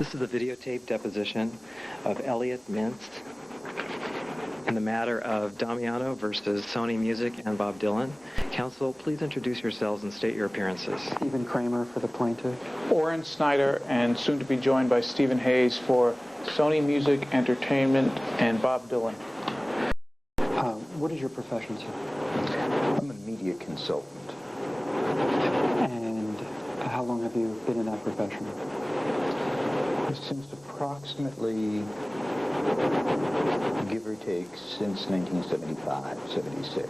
This is a videotape deposition of Elliot Mintz in the matter of Damiano versus Sony Music and Bob Dylan. Counsel, please introduce yourselves and state your appearances. Stephen Kramer for the plaintiff. Orrin Snyder, and soon to be joined by Stephen Hayes for Sony Music Entertainment and Bob Dylan. What is your profession, sir? I'm a media consultant. And how long have you been in that profession? Since approximately, give or take, since 1975, 76.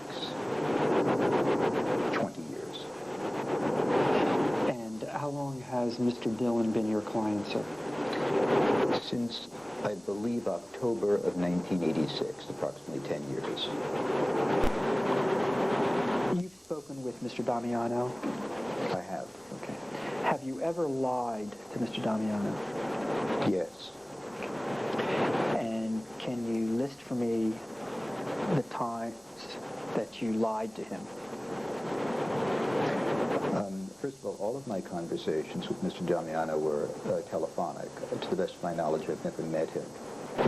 20 years. And how long has Mr. Dylan been your client, sir? Since, I believe, October of 1986, approximately 10 years. You've spoken with Mr. Damiano? I have. Okay. Have you ever lied to Mr. Damiano? Yes. And can you list for me the times that you lied to him? First of all of my conversations with Mr. Damiano were telephonic. To the best of my knowledge, I've never met him.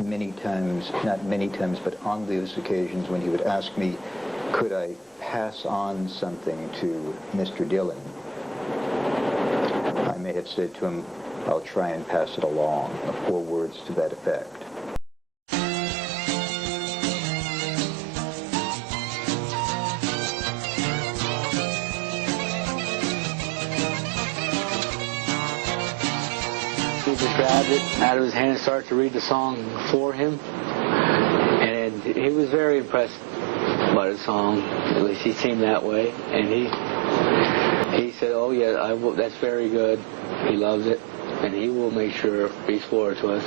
Many times, not many times, but on those occasions when he would ask me, could I pass on something to Mr. Dylan, I may have said to him, I'll try and pass it along, 4 words to that effect. He just grabbed it out of his hand and started to read the song for him. And he was very impressed by the song. At least he seemed that way. And he said, oh yeah, that's very good. He loves it. And he will make sure he swore to us.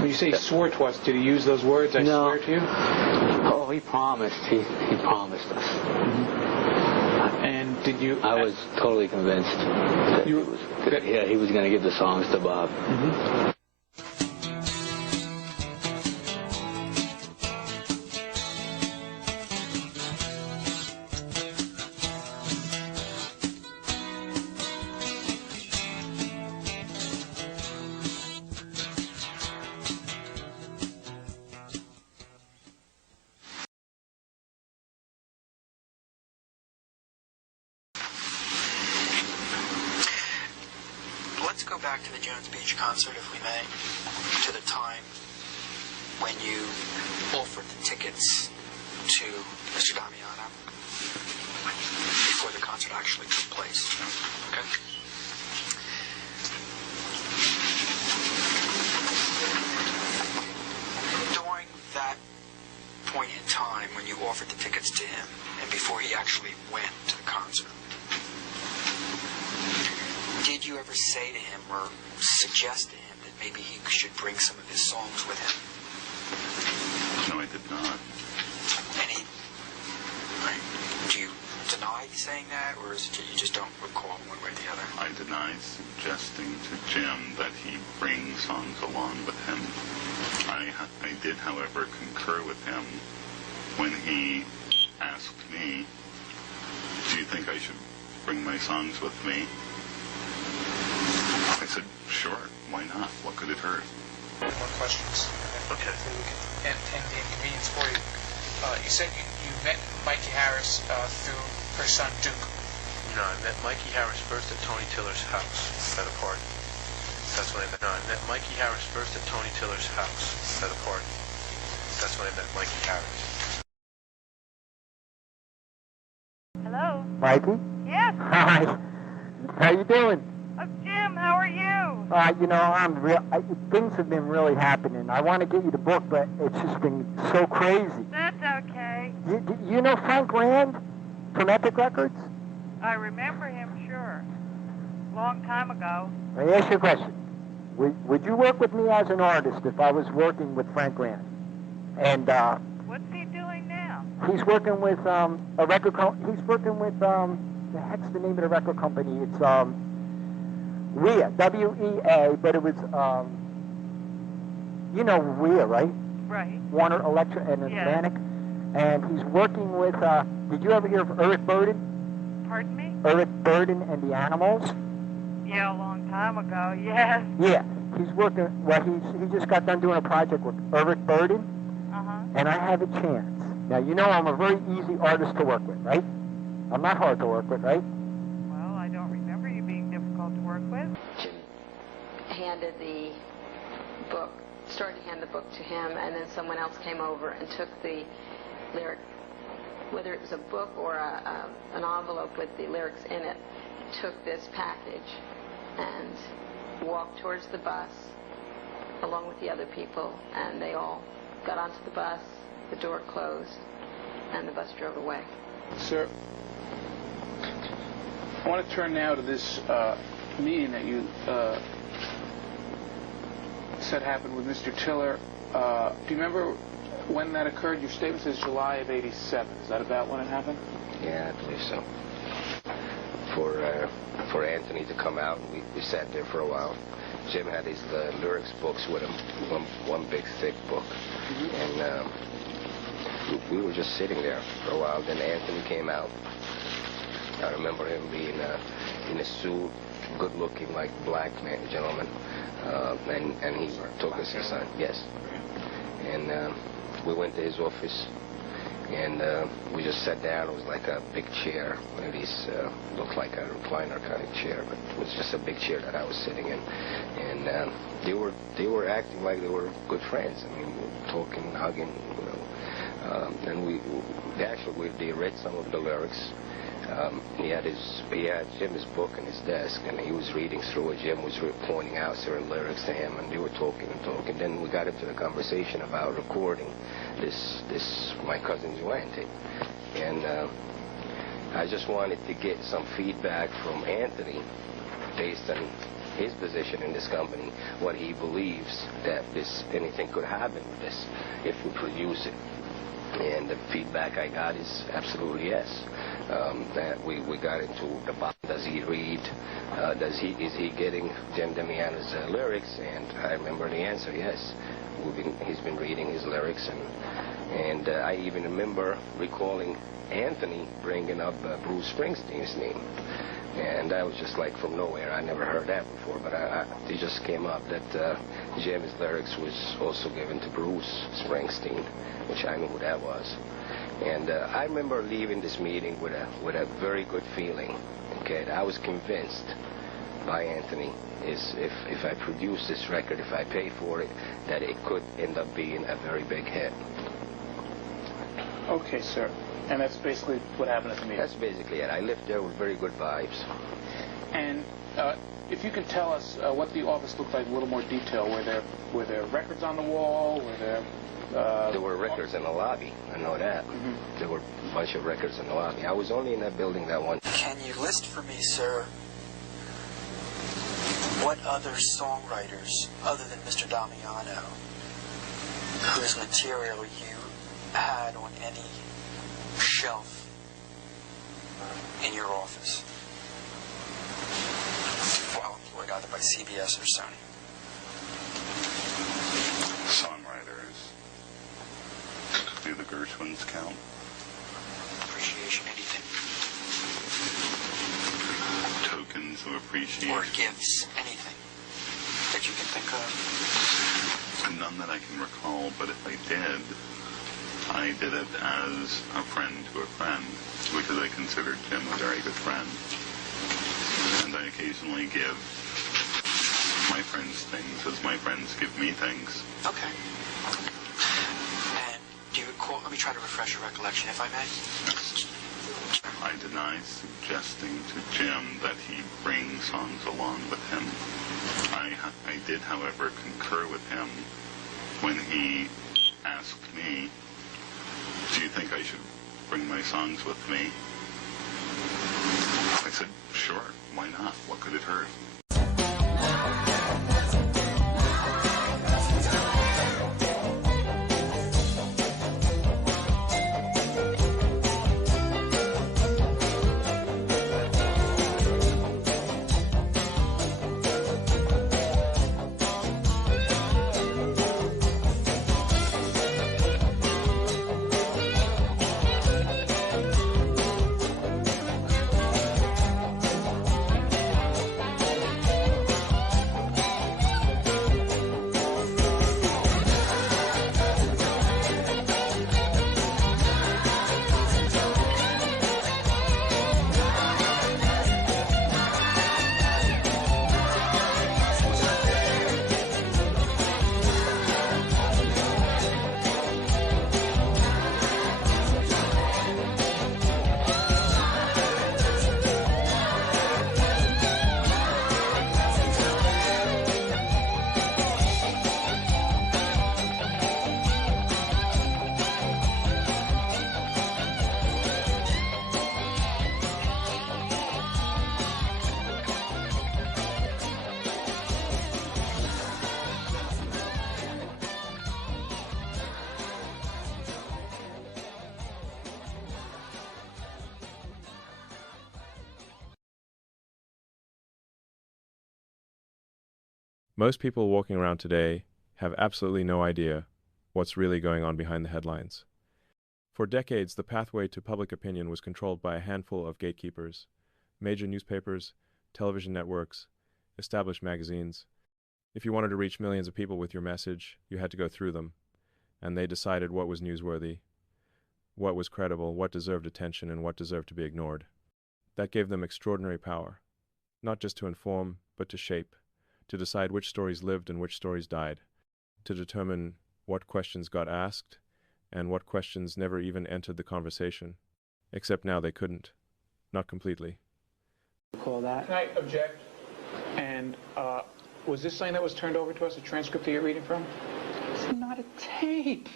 When you say swore to us, did he use those words, I swear to you? Oh, he promised. He promised us. Mm-hmm. And did you... I was totally convinced that he was going to give the songs to Bob. Mm-hmm. Let's go back to the Jones Beach concert, if we may, to the time when you offered the tickets to Mr. Damiano before the concert actually took place. Okay. During that point in time when you offered the tickets to him and before he actually went to the concert, did you ever say to him or suggest to him that maybe he should bring some of his songs with him? No, I did not. Do you deny saying that, or is it you just don't recall one way or the other? I deny suggesting to Jim that he bring songs along with him. I did, however, concur with him when he asked me, do you think I should bring my songs with me? I said, sure, why not? What could it hurt? More questions. Okay. So we can end the inconvenience for you. You said you met Mikey Harris through her son Duke. No, I met Mikey Harris first at Tony Tiller's house at a party. That's when I met. No, I met Mikey Harris first at Tony Tiller's house at a party. That's when I met Mikey Harris. Hello? Mikey? Yes? Hi. How you doing? Jim, how are you? Things have been really happening. I want to get you the book, but it's just been so crazy. That's okay. You know Frank Rand from Epic Records? I remember him, sure. Long time ago. Let me ask you a question. Would you work with me as an artist if I was working with Frank Rand? And what's he doing now? He's working with a record company. He's working with the heck's the name of the record company? It's WEA, W-E-A, but it was WEA, right? Right. Warner Electric and Atlantic. And he's working with, did you ever hear of Eric Burden? Pardon me? Eric Burden and the Animals? Yeah, a long time ago, yes. Yeah. he's working. Well, he just got done doing a project with Eric Burden, and I have a chance. Now, you know I'm a very easy artist to work with, right? I'm not hard to work with, right? Well, I don't remember you being difficult to work with. Jim handed the book, started to hand the book to him, and then someone else came over and took the lyric, whether it was a book or an envelope with the lyrics in it, took this package and walked towards the bus along with the other people, and they all got onto the bus, the door closed, and the bus drove away. Sir, I want to turn now to this meeting that you said happened with Mr. Tiller. Do you remember when that occurred? Your statement says July of '87. Is that about when it happened? Yeah, I believe so. For Anthony to come out, we sat there for a while. Jim had his lyrics books with him, one big thick book, and we were just sitting there for a while. Then Anthony came out. I remember him being in a suit, good-looking, like black man, gentleman, and he took us inside. Yes, and we went to his office. And we just sat down. It was like a big chair, one of these, looked like a recliner kind of chair, but it was just a big chair that I was sitting in. And they were acting like they were good friends. I mean, talking, hugging, you know. And they read some of the lyrics. He had Jim's book in his desk, and he was reading through it. Jim was pointing out certain lyrics to him, and they were talking and talking. Then we got into the conversation about recording this my cousin Joanne tape, and I just wanted to get some feedback from Anthony based on his position in this company, what he believes that anything could happen with this if we produce it. And the feedback I got is absolutely yes. That we got into the does he read? Is he getting James Damiano's lyrics? And I remember the answer, yes. He's been reading his lyrics, and I even remember recalling Anthony bringing up Bruce Springsteen's name. And that was just like from nowhere. I never heard that before, but it just came up that James' lyrics was also given to Bruce Springsteen, which I knew who that was. And I remember leaving this meeting with a very good feeling. Okay, I was convinced by Anthony if I produce this record, if I pay for it, that it could end up being a very big hit. Okay, sir. And that's basically what happened at the meeting? That's basically it. I left there with very good vibes. And if you can tell us what the office looked like in a little more detail, were there records on the wall? There were records in the lobby. I know that. There were a bunch of records in the lobby. I was only in that building that one. Can you list for me, sir, what other songwriters, other than Mr. Damiano, whose material you had on any shelf in your office while employed either by CBS or Sony? Songwriters. Do the Gershwins count? Appreciation, anything. Tokens of appreciation. Or gifts, anything that you can think of. None that I can recall, but if I did it as a friend to a friend, because I considered Jim a very good friend. And I occasionally give my friends things as my friends give me things. Okay. And do you recall, let me try to refresh your recollection, if I may. I deny suggesting to Jim that he bring songs along with him. I did, however, concur with him when he asked me, do you think I should bring my songs with me? I said, sure, why not? What could it hurt? Most people walking around today have absolutely no idea what's really going on behind the headlines. For decades, the pathway to public opinion was controlled by a handful of gatekeepers: major newspapers, television networks, established magazines. If you wanted to reach millions of people with your message, you had to go through them, and they decided what was newsworthy, what was credible, what deserved attention, and what deserved to be ignored. That gave them extraordinary power, not just to inform, but to shape, to decide which stories lived and which stories died, to determine what questions got asked and what questions never even entered the conversation, except now they couldn't, not completely. Call that. Can I object? And was this something that was turned over to us, a transcript that you're reading from? It's not a tape,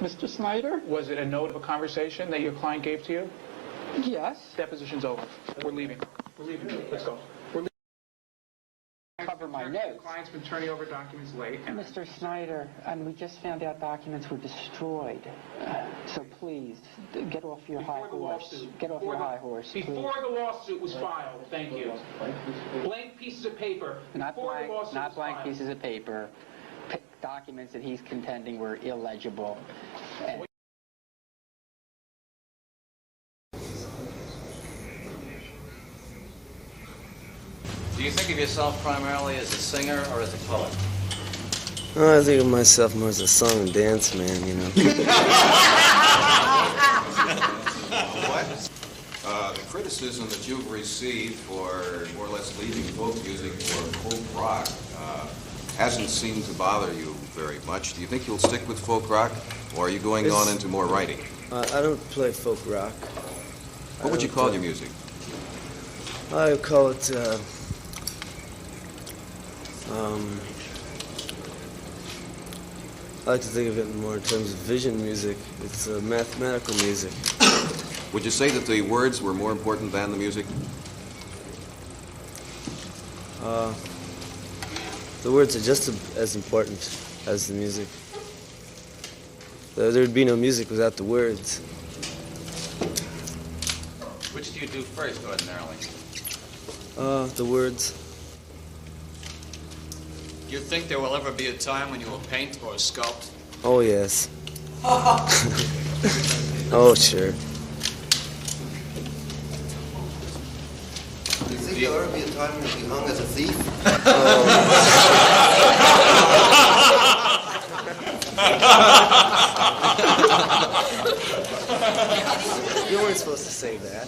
Mr. Snyder. Was it a note of a conversation that your client gave to you? Yes. Deposition's over. We're leaving. We're leaving. Let's go. We're leaving. Cover my notes. The client's been turning over documents late. Mr. Snyder, and we just found out documents were destroyed. So please, get off your high horse. Get off your high horse, please. Before the lawsuit was filed, thank you. Blank pieces of paper. Not blank pieces of paper. Documents that he's contending were illegible. Do you think of yourself primarily as a singer or as a poet? Oh, I think of myself more as a song and dance man, you know. What? The criticism that you've received for more or less leaving folk music for folk rock hasn't seemed to bother you very much. Do you think you'll stick with folk rock, or are you going on into more writing? I don't play folk rock. What would you call your music? I would call it, I like to think of it more in terms of vision music. It's mathematical music. Would you say that the words were more important than the music? The words are just as important as the music. There would be no music without the words. Which do you do first, ordinarily? The words. Do you think there will ever be a time when you will paint or sculpt? Oh, yes. Oh, sure. Do you think there'll ever be a time when you'll be hung as a thief? You weren't supposed to say that.